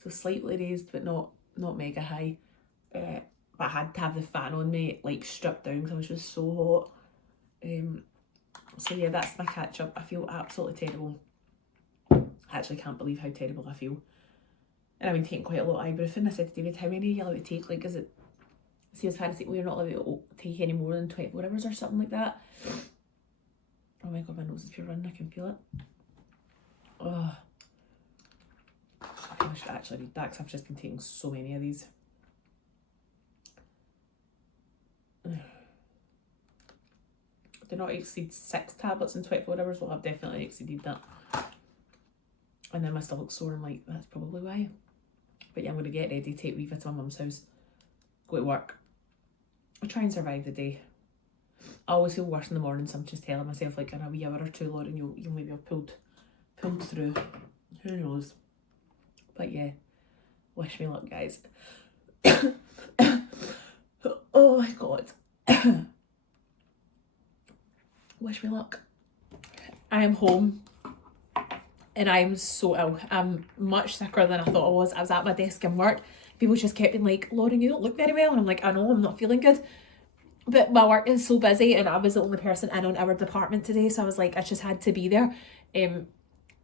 So slightly raised, but not mega high. But I had to have the fan on me, like, stripped down because I was just so hot. So yeah, that's my catch up. I feel absolutely terrible. I actually can't believe how terrible I feel. And I've been taking quite a lot of ibuprofen. I said to David, how many are you allowed to take? Like, is it, see, as Fantasy, well, you're not allowed to take any more than 24 hours or something like that. Oh my God, my nose is pure running, I can feel it. Oh, I should actually read that because I've just been taking so many of these. Do not exceed 6 tablets in 24 hours. Well, I've definitely exceeded that. And then my stomach's sore. I'm like, that's probably why. But yeah, I'm going to get ready, take Riva to my mum's house, go to work. I'll try and survive the day. I always feel worse in the morning, so I'm just telling myself, like, in a wee hour or two, Lauren, you'll maybe have pulled through. Who knows? But yeah, wish me luck, guys. Oh my God. Wish me luck. I am home and I'm so ill. I'm much sicker than I thought I was. I was at my desk in work. People just kept being like, Lauren, you don't look very well. And I'm like, I know, I'm not feeling good. But my work is so busy and I was the only person in on our department today. So I was like, I just had to be there.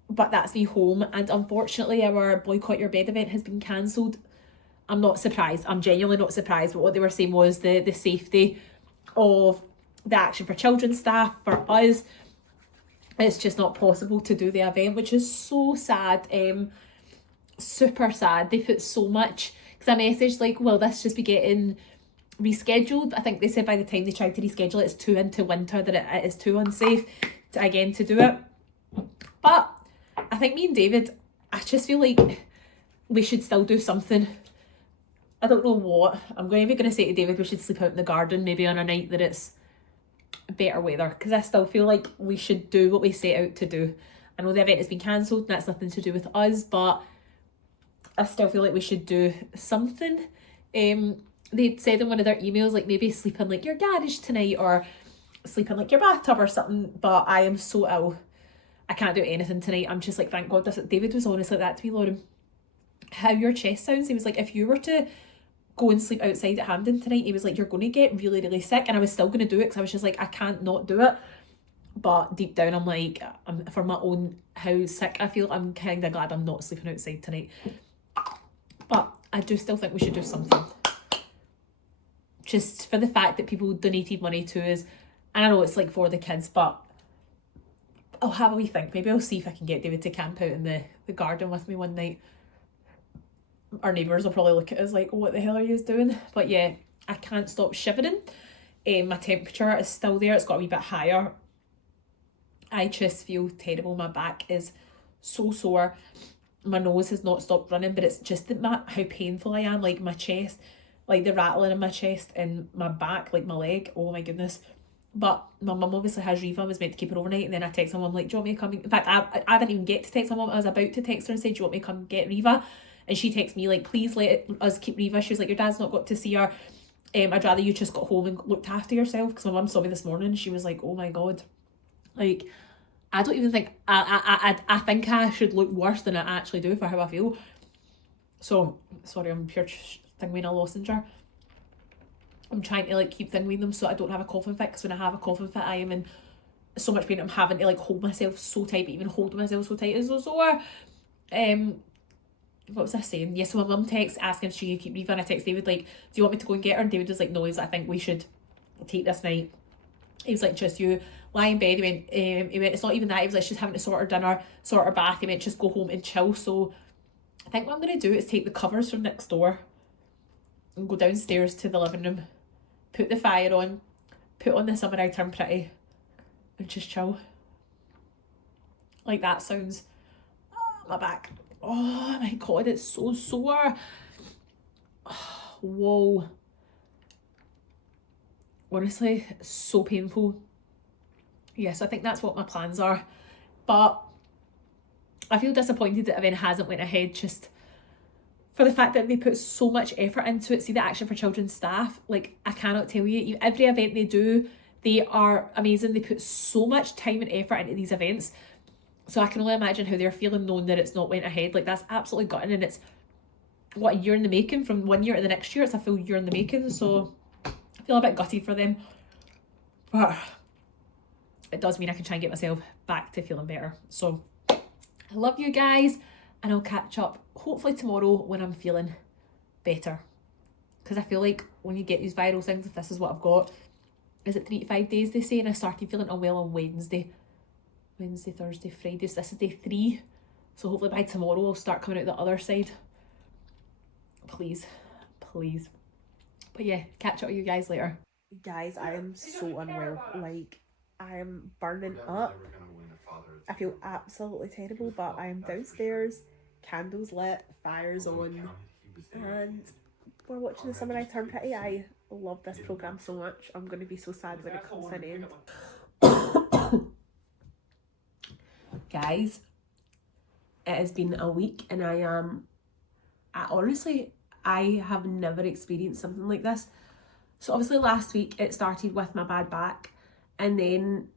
But that's me home. And unfortunately, our Boycott Your Bed event has been cancelled. I'm not surprised. I'm genuinely not surprised. But what they were saying was the safety of the Action for Children staff, for us, it's just not possible to do the event, which is so sad. Super sad. They put so much, because I messaged like, will this just be getting rescheduled? I think they said by the time they tried to reschedule it, it's too into winter, that it is too unsafe to do it. But I think me and David, I just feel like we should still do something. I don't know what. I'm going to say to David we should sleep out in the garden, maybe on a night that it's better weather, because I still feel like we should do what we set out to do. I know the event has been cancelled and that's nothing to do with us, but I still feel like we should do something. They said in one of their emails, like, maybe sleep in like your garage tonight or sleep in like your bathtub or something, but I am so ill. I can't do anything tonight. I'm just like, thank God this. David was honest like that to me, Lauren. How your chest sounds. He was like, if you were to go and sleep outside at Hampden tonight, he was like, you're going to get really, really sick. And I was still going to do it because I was just like, I can't not do it. But deep down, I'm like, for my own how sick I feel, I'm kind of glad I'm not sleeping outside tonight. But I do still think we should do something. Just for the fact that people donated money to us. And I know it's like for the kids, but I'll have a wee think. Maybe I'll see if I can get David to camp out in the garden with me one night. Our neighbours will probably look at us like, what the hell are you doing? But yeah, I can't stop shivering. My temperature is still there. It's got a wee bit higher. I just feel terrible. My back is so sore. My nose has not stopped running, but it's just how painful I am. Like my chest, like the rattling in my chest and my back, like my leg. Oh my goodness. But my mum obviously has Riva. I was meant to keep her overnight, and then I text my mum like, do you want me to come? In fact, I didn't even get to text my mum. I was about to text her and say, do you want me to come get Riva? And she texts me like, please let us keep Riva. She was like, your dad's not got to see her. I'd rather you just got home and looked after yourself, because my mum saw me this morning and she was like, oh my god, like I don't even think I think I should look worse than I actually do for how I feel. So sorry, I'm pure thinging a lozenger. I'm trying to like keep thinging them so I don't have a coughing fit, because when I have a coughing fit I am in so much pain. I'm having to like hold myself so tight, but even holding myself so tight is so sore. What was I saying? Yes, so my mum texts asking should you keep breathing. I text David like, do you want me to go and get her? And David was like, no. He was like, I think we should take this night. He was like, just you lie in bed. He went, it's not even that. He was like, she's having to sort her dinner, sort her bath. He went, just go home and chill. So I think what I'm going to do is take the covers from next door and go downstairs to the living room, put the fire on, put on The Summer I Turned Pretty, and just chill. Like that sounds, my back. Oh my god, it's so sore. Whoa. Honestly, so painful. Yes, I think that's what my plans are. But I feel disappointed that event hasn't went ahead, just for the fact that they put so much effort into it. See the Action for Children staff, like I cannot tell you, every event they do, they are amazing. They put so much time and effort into these events. So I can only imagine how they're feeling knowing that it's not went ahead. Like that's absolutely gutting, and it's what, a year in the making. From 1 year to the next year, it's a full year in the making. So I feel a bit gutted for them, but it does mean I can try and get myself back to feeling better. So I love you guys, and I'll catch up hopefully tomorrow when I'm feeling better, because I feel like when you get these viral things, if this is what I've got, is it 3 to 5 days they say, and I started feeling unwell on Wednesday, Thursday, Friday, so this is day 3, so hopefully by tomorrow I'll start coming out the other side. Please. But yeah, catch up with you guys later. Guys, I am so unwell. Like, I am burning up. I feel absolutely terrible, but I am downstairs, candles lit, fires on, and we're watching The Summer I Turned Pretty. I love this programme so much. I'm going to be so sad when it comes to an end. Guys, it has been a week, and I have never experienced something like this. So obviously last week it started with my bad back, and then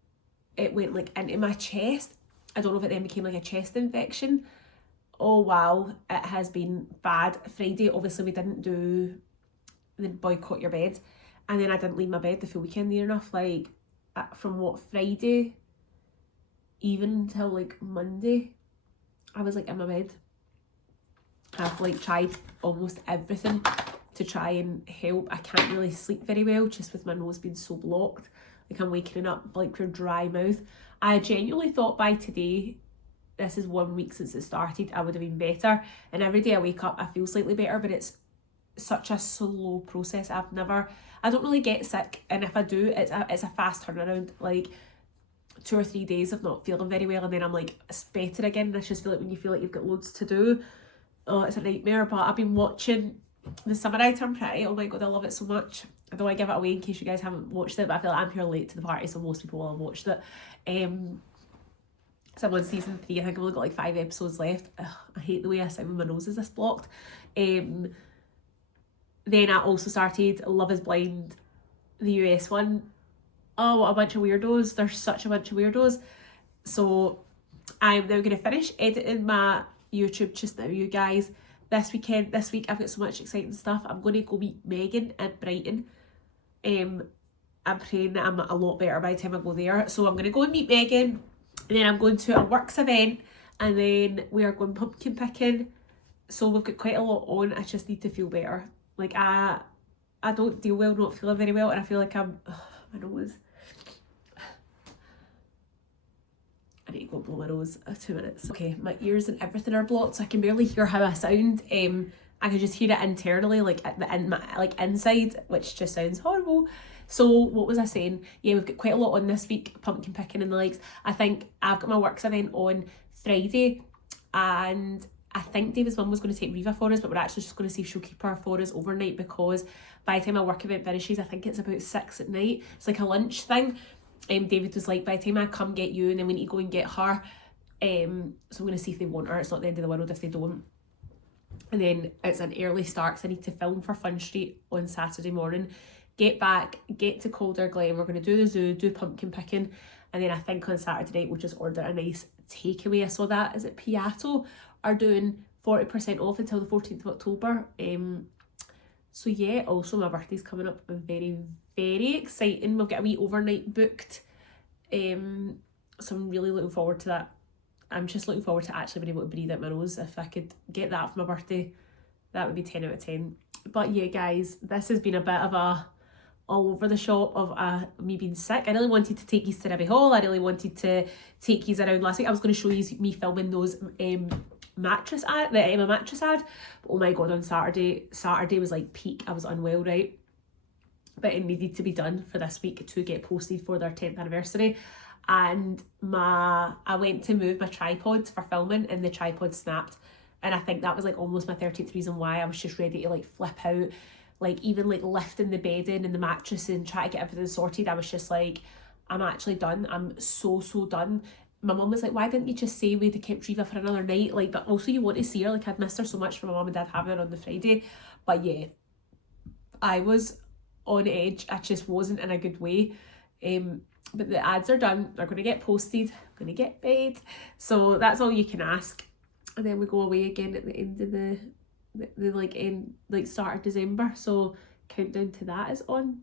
it went like into my chest. I don't know if it then became like a chest infection. Oh wow, it has been bad. Friday, obviously we didn't do the boycott your bed, and then I didn't leave my bed the full weekend near enough. Like from what, Friday even till like Monday, I was like in my bed. I've like tried almost everything to try and help. I can't really sleep very well, just with my nose being so blocked. Like I'm waking up like with a dry mouth. I genuinely thought by today, this is 1 week since it started, I would have been better. And every day I wake up I feel slightly better, but it's such a slow process. I don't really get sick, and if I do, it's a fast turnaround. Like 2 or 3 days of not feeling very well, and then I'm like, it's better again. And I just feel like when you feel like you've got loads to do, oh, it's a nightmare. But I've been watching The Summer I Turned Pretty. Oh my god, I love it so much. I don't want to give it away in case you guys haven't watched it, but I feel like I'm here late to the party, so most people will have watched it. So I'm on season 3. I think I've only got like 5 episodes left. Ugh, I hate the way I sound when my nose is this blocked. Then I also started Love Is Blind, the US one. Oh, what a bunch of weirdos. There's such a bunch of weirdos. So I'm now going to finish editing my YouTube just now, you guys. This week I've got so much exciting stuff. I'm going to go meet Megan at Brighton. I'm praying that I'm a lot better by the time I go there. So I'm going to go and meet Megan, and then I'm going to a works event, and then we are going pumpkin picking. So we've got quite a lot on. I just need to feel better. Like I don't deal well not feeling very well, and I feel like my nose. I need to go blow my nose. 2 minutes. Okay, my ears and everything are blocked, so I can barely hear how I sound. I can just hear it internally, like at my inside, which just sounds horrible. So what was I saying? Yeah, we've got quite a lot on this week, pumpkin picking and the likes. I think I've got my works event on Friday, and I think David's mum was going to take Riva for us, but we're actually just going to see if she'll keep her for us overnight, because by the time my work event finishes, I think it's about 6 at night. It's like a lunch thing. David was like, by the time I come get you, and then we need to go and get her. So I'm going to see if they want her. It's not the end of the world if they don't. And then it's an early start because I need to film for Fun Street on Saturday morning. Get back, get to Calder Glen. We're going to do the zoo, do pumpkin picking. And then I think on Saturday night we'll just order a nice takeaway. I saw that, is it Piatto are doing 40% off until the 14th of October. So yeah, also my birthday's coming up. Very, very exciting. We've got a wee overnight booked. So I'm really looking forward to that. I'm just looking forward to actually being able to breathe out my nose. If I could get that for my birthday, that would be 10 out of 10. But yeah, guys, this has been a bit of a all over the shop of me being sick. I really wanted to take you to Ribby Hall. I really wanted to take you around last week. I was going to show you me filming those mattress ad, the Emma mattress ad. But oh my god, on Saturday was like peak. I was unwell, right? But it needed to be done for this week to get posted for their 10th anniversary. And I went to move my tripod for filming and the tripod snapped. And I think that was like almost my 13th reason why I was just ready to like flip out. Like even like lifting the bedding and the mattress and try to get everything sorted. I was just like, I'm actually done. I'm so done. My mum was like, why didn't you just say we'd have kept Riva for another night? Like, but also you want to see her. Like, I'd missed her so much for my mum and dad having her on the Friday. But yeah, I was on edge. I just wasn't in a good way. But the ads are done. They're going to get posted. I'm going to get paid. So that's all you can ask. And then we go away again at the end of the start of December. So countdown to that is on.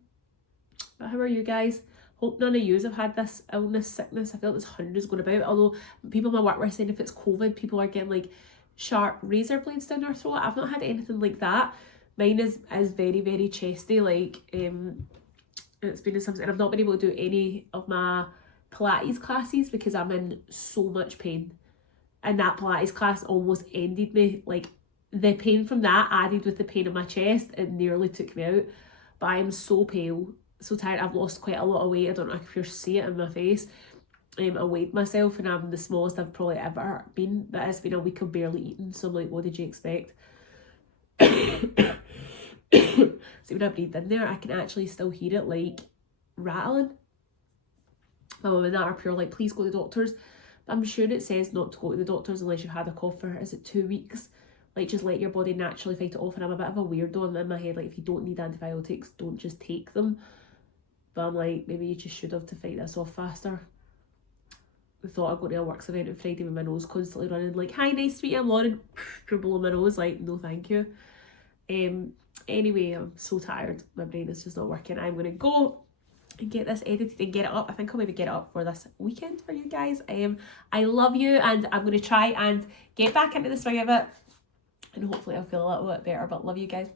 But how are you guys? Hope none of yous have had this illness, sickness. I feel like there's hundreds going about. Although people in my work were saying if it's COVID, people are getting like sharp razor blades down their throat. I've not had anything like that. Mine is very, very chesty. Like, it's been in something, and I've not been able to do any of my Pilates classes because I'm in so much pain. And that Pilates class almost ended me. Like, the pain from that added with the pain in my chest, it nearly took me out. But I am so pale, so tired. I've lost quite a lot of weight. I don't know if you see it in my face. I weighed myself and I'm the smallest I've probably ever been. But it's been a week of barely eating. So I'm like, what did you expect? So when I breathe in there, I can actually still hear it like rattling. My mum and dad are pure like, please go to the doctors. But I'm sure it says not to go to the doctors unless you've had a cough for, is it 2 weeks? Like, just let your body naturally fight it off. And I'm a bit of a weirdo in my head, like, if you don't need antibiotics, don't just take them. But I'm like, maybe you just should have to fight this off faster. I thought I'd go to a works event on Friday with my nose constantly running, like, hi, nice to meet you, I'm Lauren, dribble on my nose, like, no thank you. Anyway, I'm so tired, my brain is just not working. I'm gonna go and get this edited and get it up. I think I'll maybe get it up for this weekend for you guys. I love you, and I'm gonna try and get back into the swing of it, and hopefully I'll feel a little bit better. But love you guys.